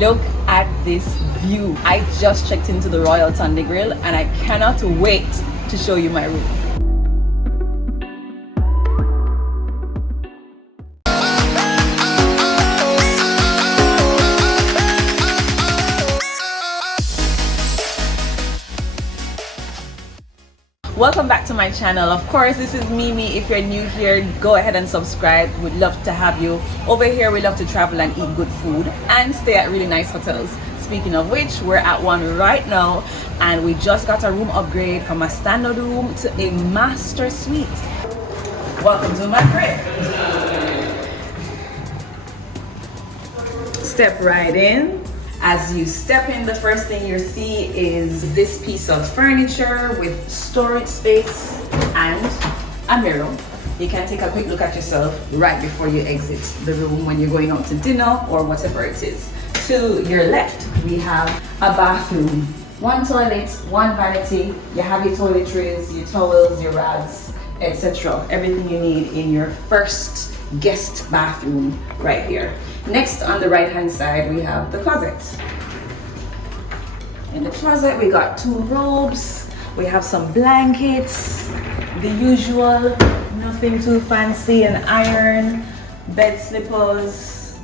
Look at this view. I just checked into the Royalton Negril and I cannot wait to show you my room. Welcome back to my channel. Of course, this is Mimi. If you're new here, go ahead and subscribe. We'd love to have you. Over here, we love to travel and eat good food and stay at really nice hotels. Speaking of which, we're at one right now and we just got a room upgrade from a standard room to a master suite. Welcome to my crib. Step right in. As you step in, the first thing you see is this piece of furniture with storage space and a mirror. You can take a quick look at yourself right before you exit the room when you're going out to dinner or whatever it is. To your left, we have a bathroom. One toilet, one vanity. You have your toiletries, your towels, your rags, etc. Everything you need in your first guest bathroom right here. Next, on the right hand side, we have the closet. In the closet, we got two robes, we have some blankets, the usual, nothing too fancy, an iron, bed slippers,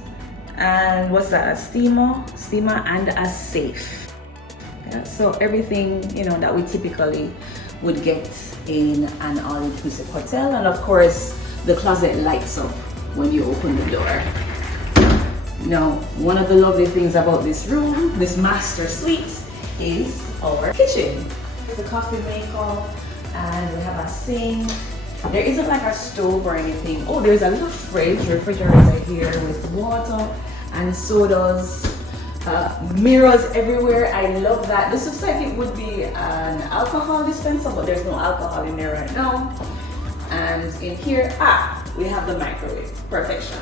and what's that, a steamer and a safe. Yeah, so everything, that we typically would get in an all-inclusive hotel. And of course, the closet lights up when you open the door. Now, one of the lovely things about this room, this master suite, is our kitchen. The coffee maker, and we have a sink. There isn't like a stove or anything. Oh, there's a little refrigerator here with water and sodas, mirrors everywhere. I love that. This looks like it would be an alcohol dispenser, but there's no alcohol in there right now. And in here, we have the microwave. Perfection.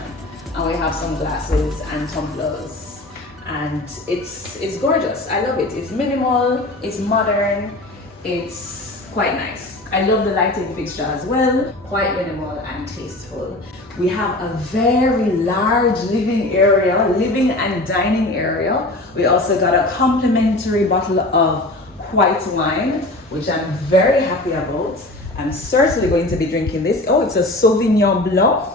And we have some glasses and tumblers, and it's gorgeous. I love it. It's minimal, it's modern, it's quite nice. I love the lighting fixture as well, quite minimal and tasteful. We have a very large living and dining area. We also got a complimentary bottle of white wine, which I'm very happy about. I'm certainly going to be drinking this. Oh, it's a Sauvignon Blanc.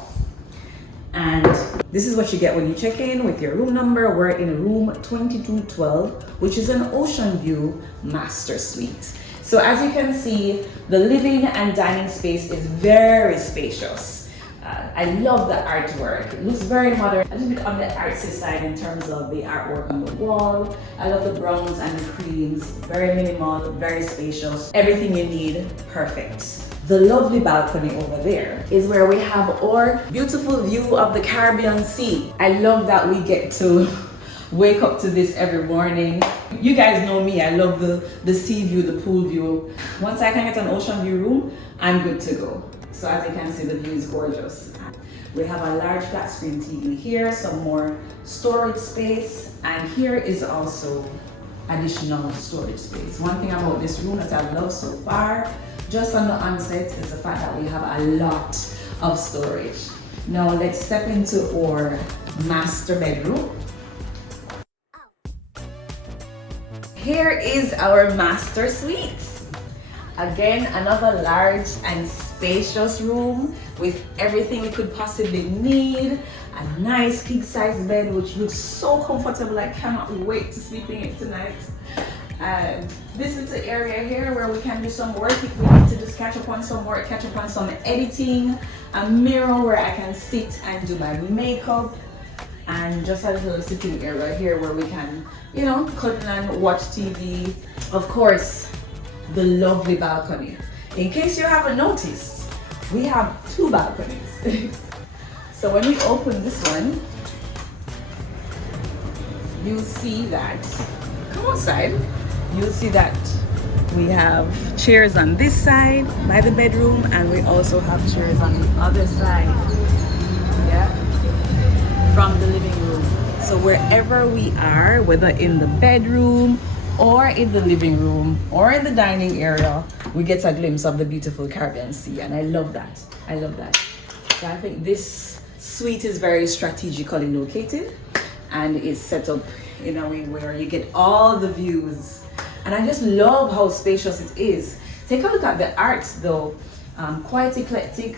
And this is what you get when you check in with your room number. We're in room 2212, which is an ocean view master suite. So as you can see, the living and dining space is very spacious. I love the artwork. It looks very modern, a little bit on the artsy side in terms of the artwork on the wall. I love the browns and the creams, very minimal, very spacious. Everything you need, perfect. The lovely balcony over there is where we have our beautiful view of the Caribbean Sea. I love that we get to wake up to this every morning. You guys know me, I love the sea view, the pool view. Once I can get an ocean view room, I'm good to go. So as you can see, the view is gorgeous. We have a large flat screen TV here, some more storage space, and here is also additional storage space. One thing about this room that I love so far, just on the onset, is the fact that we have a lot of storage. Now let's step into our master bedroom. Here is our master suite. Again, another large and spacious room with everything you could possibly need. A nice king-size bed which looks so comfortable. I cannot wait to sleep in it tonight. And this is the area here where we can do some work if we need to just catch up on some work, catch up on some editing. A mirror where I can sit and do my makeup, and just a little sitting area here where we can, cuddle and watch TV. Of course, the lovely balcony. In case you haven't noticed, we have two balconies. So when we open this one, you'll see that, come outside. You'll see that we have chairs on this side by the bedroom, and we also have chairs on the other side, from the living room. So wherever we are, whether in the bedroom or in the living room or in the dining area, we get a glimpse of the beautiful Caribbean Sea, and I love that. I love that. So I think this suite is very strategically located and is set up in a way where you get all the views. And I just love how spacious it is. Take a look at the art though, quite eclectic,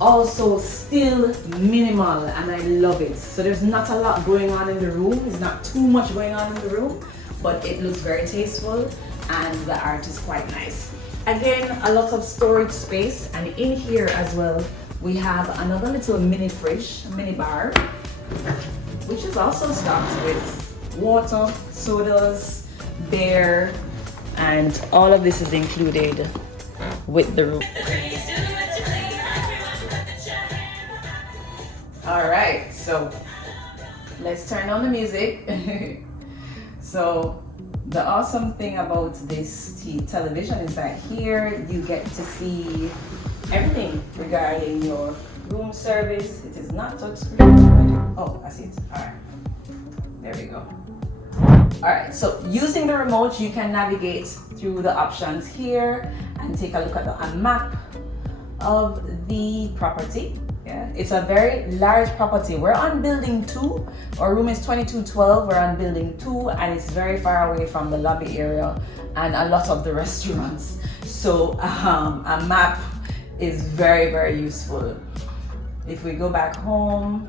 also still minimal, and I love it. So there's not a lot going on in the room, there's not too much going on in the room, but it looks very tasteful and the art is quite nice. Again, a lot of storage space, and in here as well, we have another little mini fridge, mini bar, which is also stocked with water, sodas, beer, and all of this is included with the room. All right, so let's turn on the music. So the awesome thing about this television is that here you get to see everything regarding your room service. It is not touchscreen. Oh, I see it. All right, there we go. All right, so using the remote, you can navigate through the options here and take a look at a map of the property. Yeah, it's a very large property. We're on building 2. Our room is 2212. We're on building 2, and it's very far away from the lobby area and a lot of the restaurants. So a map is very, very useful. If we go back home,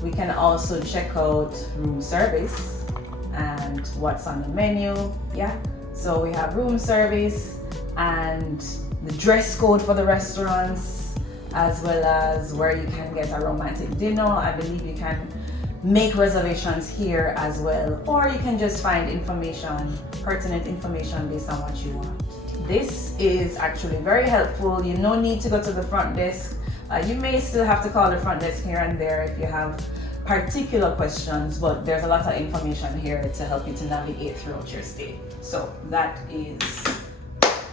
we can also check out room service and what's on the menu. Yeah, so we have room service and the dress code for the restaurants, as well as where you can get a romantic dinner. I believe you can make reservations here as well, or you can just find information, pertinent information based on what you want. This is actually very helpful. You no need to go to the front desk. You may still have to call the front desk here and there if you have particular questions, but there's a lot of information here to help you to navigate throughout your stay. So that is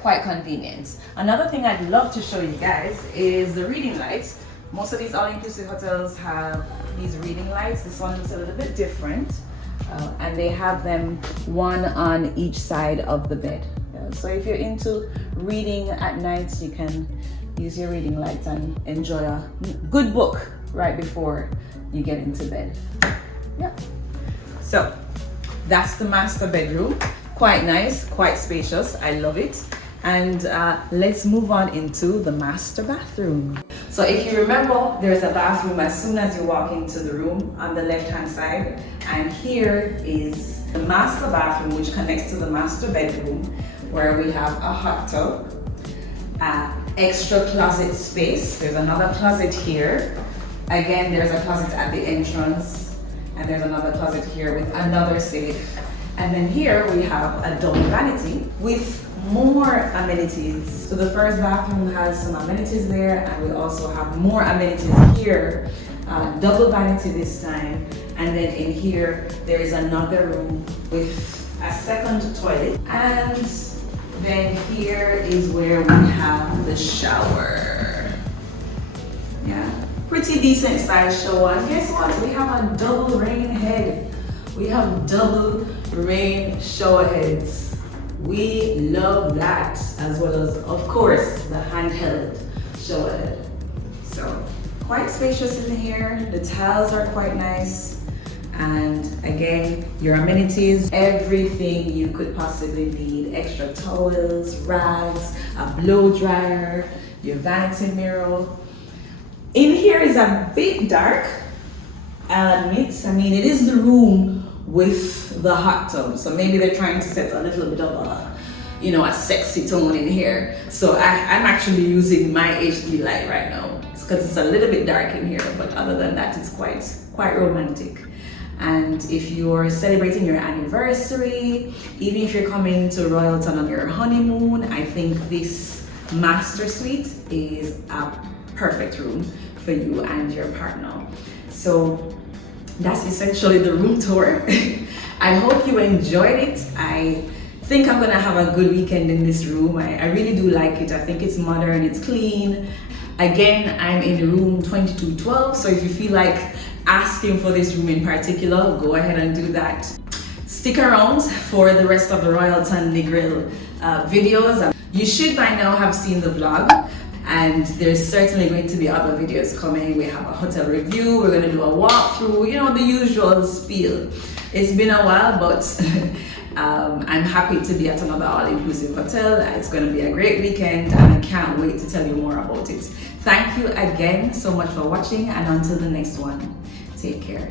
quite convenient. Another thing I'd love to show you guys is the reading lights. Most of these all-inclusive hotels have these reading lights. This one looks a little bit different, and they have them one on each side of the bed. So if you're into reading at night, you can use your reading lights and enjoy a good book right before you get into bed. Yeah. So that's the master bedroom. Quite nice, quite spacious. I love it. And let's move on into the master bathroom. So if you remember, there's a bathroom as soon as you walk into the room on the left hand side, and here is the master bathroom, which connects to the master bedroom, where we have a hot tub, extra closet space. There's another closet here. Again, there's a closet at the entrance, and there's another closet here with another safe. And then here we have a double vanity with more amenities. So the first bathroom has some amenities there, and we also have more amenities here. Double vanity this time. And then in here, there is another room with a second toilet. And then here is where we have the shower. Yeah, pretty decent sized shower. And guess what? We have a double rain head. We have double rain shower heads. We love that, as well as, of course, the handheld shower head. So quite spacious in here. The tiles are quite nice. And again, your amenities, everything you could possibly need. Extra towels, rags, a blow dryer, your vanity mirror. In here is a bit dark, I'll admit. I mean, it is the room with the hot tub, so maybe they're trying to set a little bit of a, you know, a sexy tone in here. So I'm actually using my HD light right now because it's a little bit dark in here, but other than that, it's quite romantic. And if you're celebrating your anniversary, even if you're coming to Royalton on your honeymoon, I think this master suite is a perfect room for you and your partner. So that's essentially the room tour. I hope you enjoyed it. I think I'm gonna have a good weekend in this room. I really do like it. I think it's modern, it's clean. Again, I'm in room 2212, so if you feel like asking for this room in particular, go ahead and do that. Stick around for the rest of the Royalton Negril videos. You should by now have seen the vlog, and there's certainly going to be other videos coming. We have a hotel review, we're going to do a walkthrough, you know, the usual spiel. It's been a while, but I'm happy to be at another all-inclusive hotel. It's going to be a great weekend and I can't wait to tell you more about it. Thank you again so much for watching, and until the next one, take care.